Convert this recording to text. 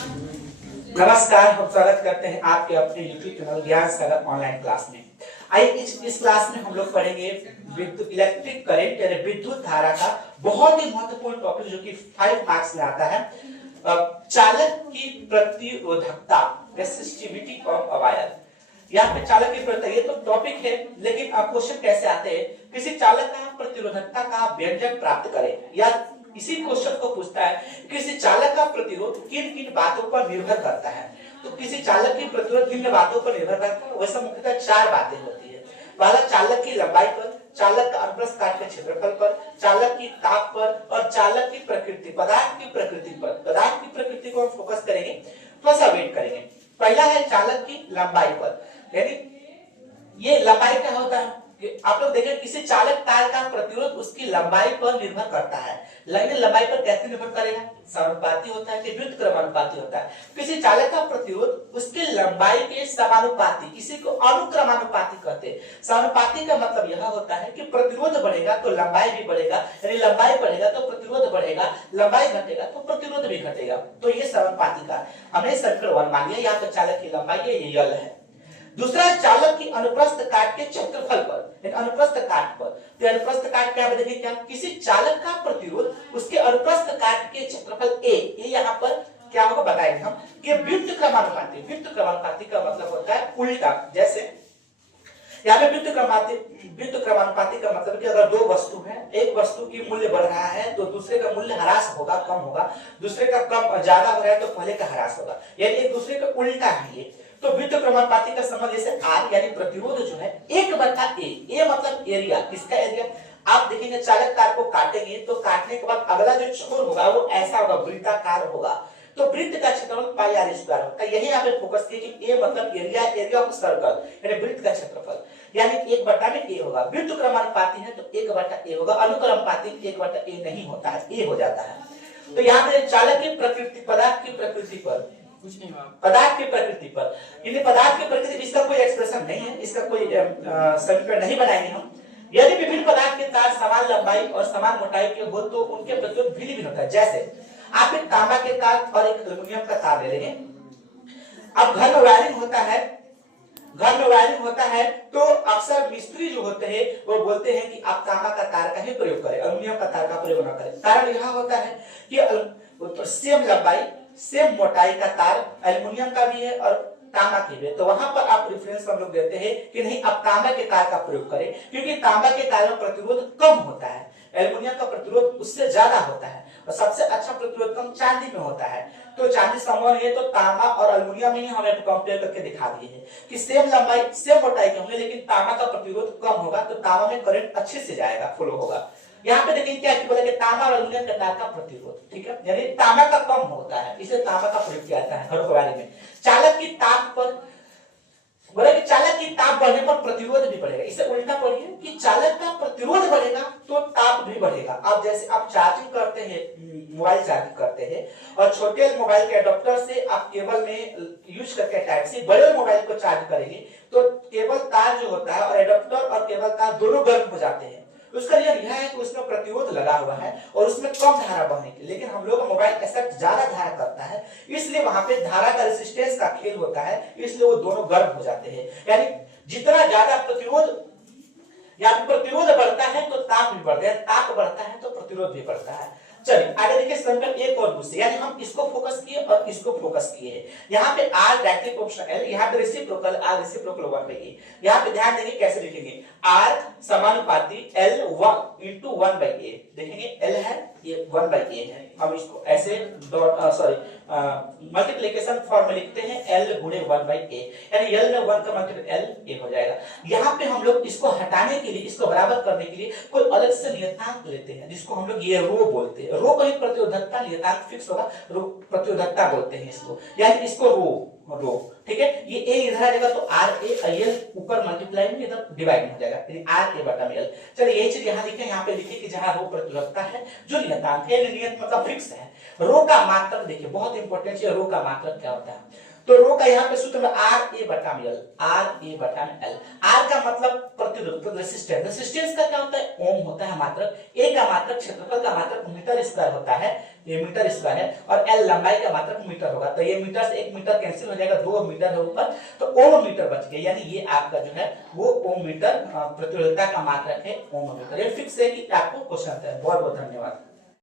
नमस्कार, हम स्वागत करते हैं आपके अपने YouTube चैनल ज्ञान सागर ऑनलाइन क्लास में। आइए इस क्लास में हम लोग पढ़ेंगे विद्युत इलेक्ट्रिक करंट यानी विद्युत धारा का बहुत ही महत्वपूर्ण टॉपिक जो कि 5 मार्क्स में आता है। चालक की प्रतिरोधकता, रेसिस्टिविटी ऑफ अ वायर। यहाँ पे चालक की प्रतिरोधकता ये तो टॉपिक है, लेकिन क्वेश्चन कैसे आते हैं, किसी चालक का प्रतिरोधकता का व्यंजक प्राप्त करें, या इसी क्वेश्चन को पूछता है किसी चालक का प्रतिरोध किन किन बातों पर निर्भर करता है। तो किसी चालक की प्रतिरोध किन बातों पर निर्भर करता है, वैसे मुख्यतः 4 बातें होती है। पहला, चालक की लंबाई पर, चालक का अनुप्रस्थ काट के क्षेत्रफल पर, चालक की ताप पर और चालक की प्रकृति, पदार्थ की प्रकृति पर। पदार्थ की प्रकृति को हम फोकस करेंगे, थोड़ा सा वेट करेंगे। पहला है चालक की लंबाई पर, यानी ये लंबाई क्या होता है, आप लोग देखें किसी चालक तार का प्रतिरोध उसकी लंबाई पर निर्भर करता है। लंबाई पर कैसे निर्भर करेगा, समानुपाती होता है कि व्युत्क्रमानुपाती होता है। किसी चालक का प्रतिरोध उसकी लंबाई के समानुपाती, किसी को अनुक्रमानुपाती कहते हैं। समानुपाती का मतलब यह होता है कि प्रतिरोध बढ़ेगा तो लंबाई भी बढ़ेगा, यानी लंबाई बढ़ेगा तो प्रतिरोध बढ़ेगा, लंबाई घटेगा तो प्रतिरोध भी घटेगा। तो ये समानुपाती का हमने समीकरण 1 मान लिया। यहाँ पर चालक की लंबाई ये यल है। दूसरा, चालक की अनुप्रस्थ काट के क्षेत्रफल पर, अनुप्रस्थ काट पर। तो अनुप्रस्थ काट क्या देखिए, क्या किसी चालक का प्रतिरोध उसके अनुप्रस्थ काट के क्षेत्रफल ए, ये यहाँ पर क्या होगा बताएंगे हम कि व्युत्क्रमानुपाती। व्युत्क्रमानुपाती का मतलब होता है उल्टा। जैसे यहाँ पे व्युत्क्रमानुपाती का मतलब कि अगर दो वस्तु है, एक वस्तु की मूल्य बढ़ रहा है तो दूसरे का मूल्य ह्रास होगा, कम होगा। दूसरे का कम ज्यादा हो रहा है तो पहले का ह्रास होगा, यानी एक दूसरे का उल्टा है ये। तो व्युत्क्रमानुपाती का संबंध जैसे आर यानी प्रतिरोध जो है 1/a, ए मतलब एरिया। किसका एरिया, आप देखेंगे चालक तार को काटेंगे तो काटने के बाद अगला जो छोर होगा वो ऐसा होगा, वृत्ताकार होगा। तो वृत्त का क्षेत्रफल पाई आर स्क्वायर होता है। यही यहाँ पे फोकस किए कि ए मतलब एरिया, एरिया ऑफ सर्कल यानी वृत्त का क्षेत्रफल, यानी 1/a होगा। व्युत्क्रमानुपाती है तो 1/a होगा, अनुक्रमानुपाती 1/a नहीं होता है, ए हो जाता है। तो यहाँ पे चालक की प्रकृति, पदार्थ की प्रकृति पर, कुछ नहीं, पदार्थ की प्रकृति पर, यदि पदार्थ की प्रकृति, इसका कोई एक्सप्रेशन नहीं है, इसका कोई समीकरण नहीं बनाएंगे हम। यदि विभिन्न पदार्थ के तार समान लंबाई और समान मोटाई के हो तो उनके प्रतिरोध भिन्न भिन्न होता है। जैसे आप एक तांबा के तार और एक एल्युमिनियम का तार ले लेंगे। अब घर में वायरिंग होता है, तो अक्सर मिस्त्री जो होते हैं वो बोलते हैं कि आप तांबा का तार का ही प्रयोग करें, एल्युमिनियम का तार का प्रयोग न करें। कारण यह होता है कि सेम लंबाई सेम मोटाई का तार एल्युमिनियम का भी है और तांबा की भी है। तो वहां पर आप रेफरेंस हम लोग देते हैं कि नहीं, आप तांबा के तार का प्रयोग करें, क्योंकि तांबा के तार में प्रतिरोध कम होता है, एल्युमिनियम का प्रतिरोध उससे ज्यादा होता है और सबसे अच्छा प्रतिरोध कम चांदी में होता है। तो चांदी संभव है तो तांबा और एल्युमिनियम ही हमें कंपेयर करके दिखा दिए हैं कि सेम लंबाई सेम मोटाई के होंगे, लेकिन तांबा का प्रतिरोध कम होगा तो तांबा में करंट अच्छे से जाएगा, फ्लो होगा। यहाँ पे देखिए क्या बोला कि तांबा और एल्युमिनियम के तार का प्रतिरोध, ठीक है, यानी तांबा का कम होता है, इसलिए तांबा का प्रयोग किया जाता है घरों के बारे में। चालक की ताप पर, बोला कि चालक की ताप बढ़ने पर प्रतिरोध भी बढ़ेगा। इसे उल्टा पढ़िए कि चालक का प्रतिरोध बढ़ेगा तो ताप भी बढ़ेगा। अब जैसे आप चार्जिंग करते हैं, मोबाइल चार्जिंग करते हैं और छोटे मोबाइल के अडॉप्टर से आप केबल में यूज करके टाइप से बड़े मोबाइल को चार्ज करेंगे तो केबल तार जो होता है और एडॉप्टर और केबल तार दोनों गर्म हो जाते हैं। उसका यह है कि उसमें प्रतिरोध लगा हुआ है और उसमें कम धारा बहने की, लेकिन हम लोग मोबाइल एक्सेप्ट ज्यादा धारा करता है, इसलिए वहां पे धारा का रेजिस्टेंस का खेल होता है, इसलिए वो दोनों गर्म हो जाते हैं। यानी जितना ज्यादा प्रतिरोध या प्रतिरोध बढ़ता है तो ताप भी बढ़ता है, ताप बढ़ता है तो प्रतिरोध भी बढ़ता है। चलिए आगे देखिए समीकरण एक और दूसरे, यानी हम इसको फोकस किए और इसको फोकस किए हैं। यहाँ पे r डायरेक्टली प्रोपोर्शनल l, यहाँ पे रेसिप्रोकल r रेसिप्रोकल 1/a। यहाँ पे ध्यान देंगे कैसे लिखेंगे, r समानुपाती l 1/a। देखेंगे l है ये 1/a है, हम इसको ऐसे मल्टीप्लिकेशन फॉर्म में लिखते हैं l गुणे 1/a, यानी l में 1 का मल्टीप्लाई l a हो जाएगा। यहाँ पे हम लोग इसको हटाने के लिए, इसको बराबर करने के लिए कोई अलग से नियतांक लेते हैं जिसको हम लोग ये रो बोलते हैं। रो कहीं प्रतिरोधकता नियतांक फिक्स होगा, रो प्रतिरोधकता बोलते हैं इसको, यानी इसको रो, ठीक है। ये a इधर आ जाएगा तो RA ऊपर मल्टीप्लाई में इधर डिवाइड हो जाएगा, यानी RA/L। चलिए यही चीज यहाँ लिखे, यहाँ पे लिखिए कि जहाँ रो प्रतिरोधकता है जो नियतांक है, नियत मतलब फिक्स है। रो का मात्रक देखिए बहुत इंपॉर्टेंट है, रो का मात्रक क्या होता है। तो रो का यहाँ पे सूत्र आर ए बटा में एल, आर ए बटा में एल। आर का मतलब प्रतिरोध, रेसिस्टेंस, रेसिस्टेंस का क्या होता है, ओम होता है मात्रक, ए का मात्रक क्षेत्रफल का मात्रक मीटर स्क्वायर होता है, ये मीटर स्क्वायर है, और एल लंबाई का मात्रक मीटर होगा। तो ये मीटर से एक मीटर कैंसिल हो जाएगा, 2 मीटर है ऊपर, तो ओम मीटर बच गया, यानी ये आपका जो है वो ओम मीटर प्रतिरोधकता का मात्रक है, ओम मीटर। ये फिक्स है कि आपको क्वेश्चन आता है। बहुत बहुत धन्यवाद।